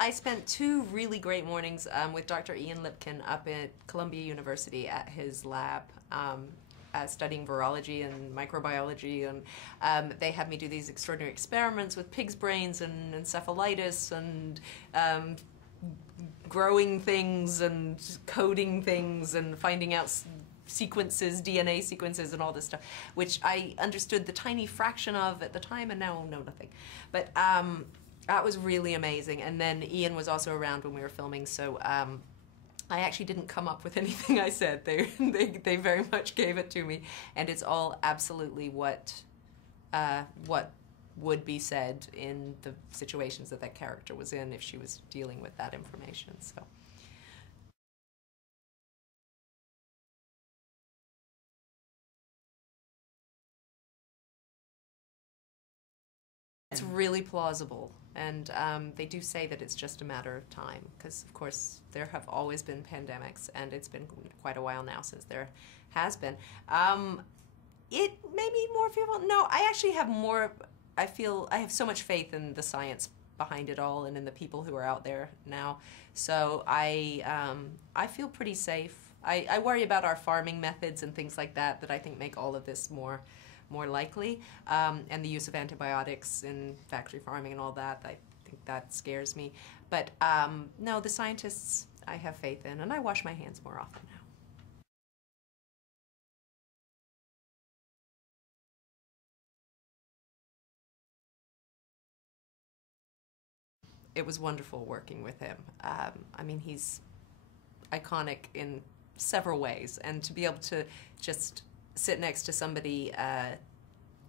I spent 2 really great mornings with Dr. Ian Lipkin up at Columbia University at his lab, studying virology and microbiology, and they had me do these extraordinary experiments with pigs' brains and encephalitis and growing things and coding things and finding out sequences, DNA sequences and all this stuff, which I understood the tiny fraction of at the time and now know nothing. But that was really amazing. And then Ian was also around when we were filming, so I actually didn't come up with anything I said. They very much gave it to me, and it's all absolutely what would be said in the situations that character was in if she was dealing with that information. So. It's really plausible, and they do say that it's just a matter of time, because of course there have always been pandemics, and it's been quite a while now since there has been. It made me more fearful. No, I actually have more, I have so much faith in the science behind it all and in the people who are out there now. So I feel pretty safe. I worry about our farming methods and things like that I think make all of this more likely, and the use of antibiotics in factory farming and all that. I think that scares me. But no, the scientists I have faith in, and I wash my hands more often now. It was wonderful working with him. I mean, he's iconic in several ways, and to be able to just sit next to somebody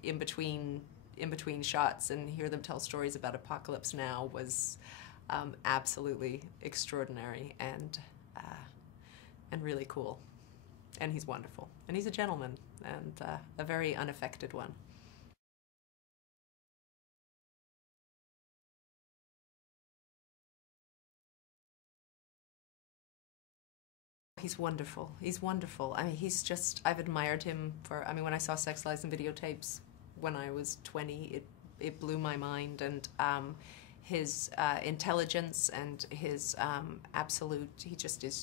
in between shots and hear them tell stories about Apocalypse Now was absolutely extraordinary and really cool. And he's wonderful, and he's a gentleman, and a very unaffected one. He's wonderful. He's wonderful. I mean, he's just, I've admired him for, I mean, when I saw Sex, Lies, and Videotapes when I was 20, it blew my mind. And his intelligence and his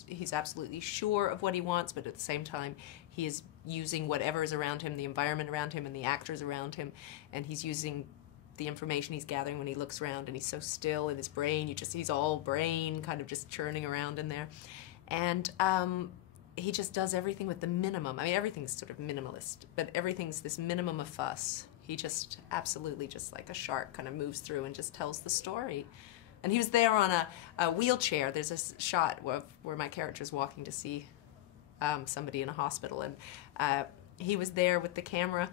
he's absolutely sure of what he wants, but at the same time, he is using whatever is around him, the environment around him, and the actors around him, and he's using the information he's gathering when he looks around, and he's so still in his brain. He's all brain, kind of just churning around in there. And he just does everything with the minimum. I mean, everything's sort of minimalist, but everything's this minimum of fuss. He just absolutely, just like a shark, kind of moves through and just tells the story. And he was there on a wheelchair. There's a shot where my character's walking to see somebody in a hospital, and he was there with the camera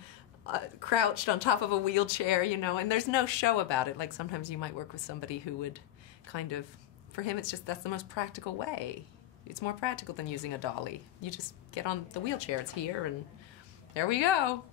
crouched on top of a wheelchair, you know, and there's no show about it. Like sometimes you might work with somebody who would kind of, for him it's just, that's the most practical way. It's more practical than using a dolly. You just get on the wheelchair, it's here, and there we go.